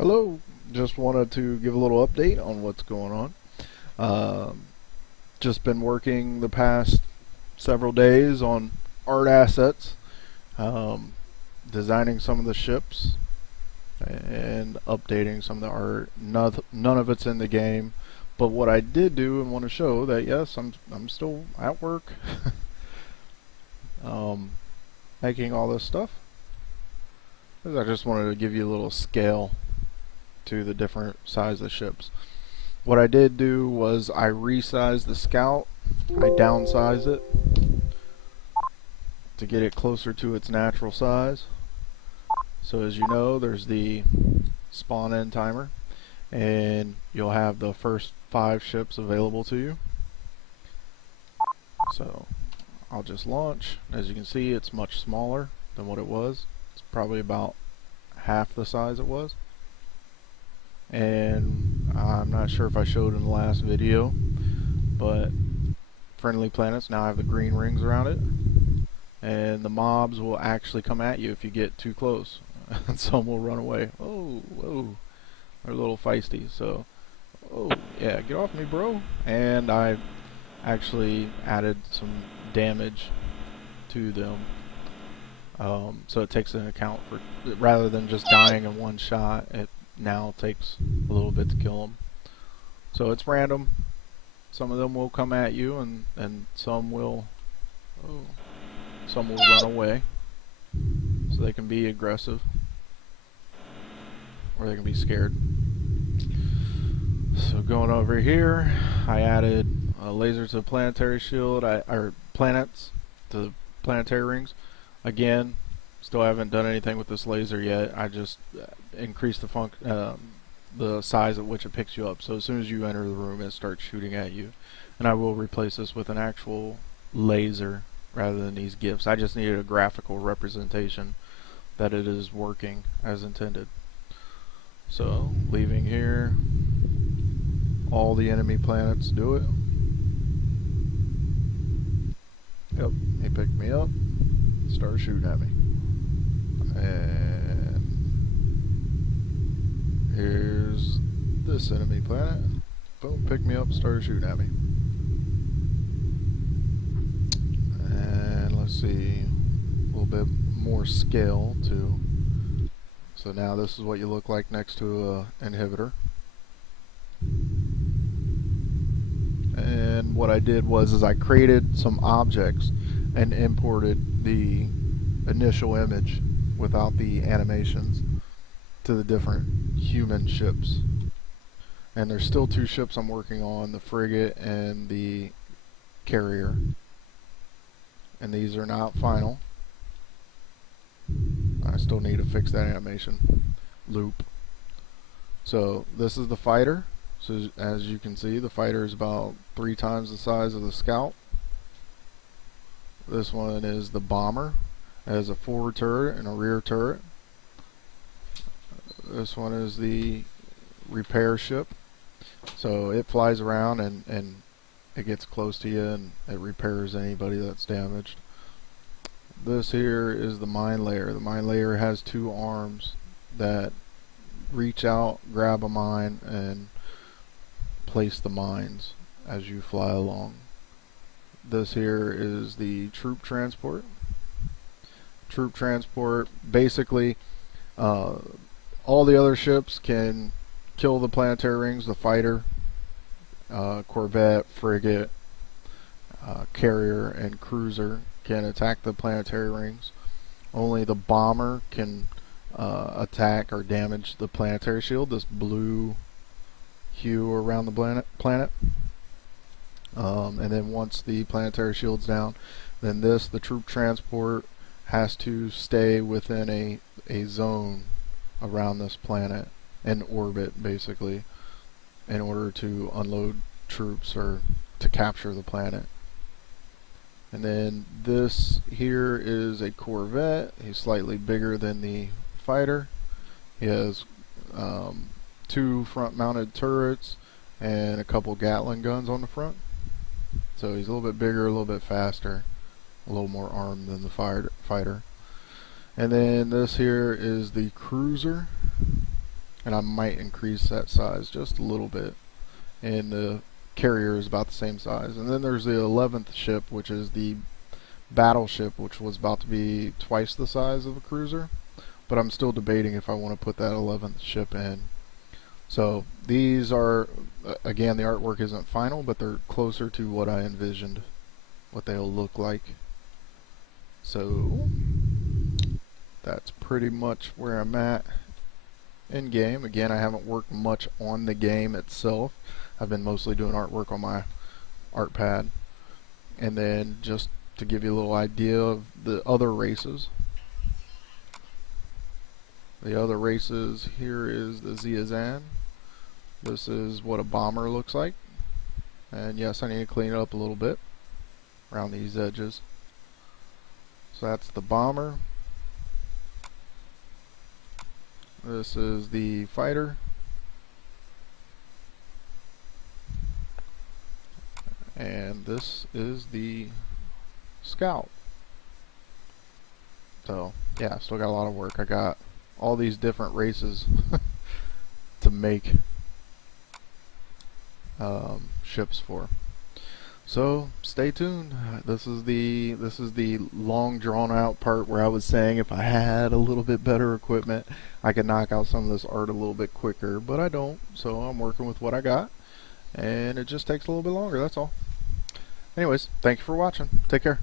Hello, just wanted to give a little update on what's going on. Um, just been working the past several days on art assets, um, designing some of the ships, and updating some of the art. None of it's in the game, but what I did do and want to show that yes, I'm still at work, um, making all this stuff. I just wanted to give you a little scale to the different size of ships. What I did do was I resized the Scout. I downsized it to get it closer to its natural size. So as you know, there's the spawn in timer, and you'll have the first 5 ships available to you. So I'll just launch. As you can see, it's much smaller than what it was. It's probably about half the size it was. And I'm not sure if I showed in the last video, but friendly planets now have the green rings around it, and the mobs will actually come at you if you get too close. And some will run away. Oh, whoa, they're a little feisty. So, oh yeah, get off me, bro. And I actually added some damage to them, so it takes into account for, rather than just dying in one shot, it now takes a little bit to kill them. So it's random. Some of them will come at you, and some will run away. So they can be aggressive, or they can be scared. So going over here, I added a laser to the planetary shield, or planets to the planetary rings. Again, still haven't done anything with this laser yet. I just increased the size at which it picks you up. So as soon as you enter the room, it starts shooting at you. And I will replace this with an actual laser rather than these GIFs. I just needed a graphical representation that it is working as intended. So leaving here, all the enemy planets do it. Yep, he picked me up, started shooting at me. And here's this enemy planet. Boom, picked me up, started shooting at me. And let's see, a little bit more scale too. So now this is what you look like next to an inhibitor. And what I did was I created some objects and imported the initial image without the animations to the different human ships. And there's still 2 ships I'm working on, the frigate and the carrier. And these are not final. I still need to fix that animation loop. So this is the fighter. So as you can see, the fighter is about 3 times the size of the Scout. This one is the bomber. It has a forward turret and a rear turret. This one is the repair ship. So it flies around and it gets close to you and it repairs anybody that's damaged. This here is the mine layer. The mine layer has 2 arms that reach out, grab a mine, and place the mines as you fly along. This here is the troop transport. Troop transport, basically all the other ships can kill the planetary rings. The fighter, corvette, frigate, carrier, and cruiser can attack the planetary rings. Only the bomber can attack or damage the planetary shield, this blue hue around the planet. And then once the planetary shield's down, then the troop transport has to stay within a zone around this planet, in orbit basically, in order to unload troops or to capture the planet. And then this here is a corvette. He's slightly bigger than the fighter. He has 2 front mounted turrets and a couple Gatling guns on the front. So he's a little bit bigger, a little bit faster, a little more armed than the fighter. And then this here is the cruiser. and I might increase that size just a little bit. And the carrier is about the same size. And then there's the 11th ship, which is the battleship, which was about to be twice the size of a cruiser, but I'm still debating if I want to put that 11th ship in. So these are, again, the artwork isn't final, but they're closer to what I envisioned, what they'll look like. So that's pretty much where I'm at in game. Again, I haven't worked much on the game itself. I've been mostly doing artwork on my art pad. And then just to give you a little idea of the other races. The other races, here is the Ziazan. This is what a bomber looks like. And yes, I need to clean it up a little bit around these edges. So that's the bomber. This is the fighter. And this is the scout. So yeah, still got a lot of work. I got all these different races to make ships for. So stay tuned. This is the long drawn out part where I was saying if I had a little bit better equipment, I could knock out some of this art a little bit quicker, but I don't. So I'm working with what I got, and it just takes a little bit longer. That's all. Anyways, thank you for watching. Take care.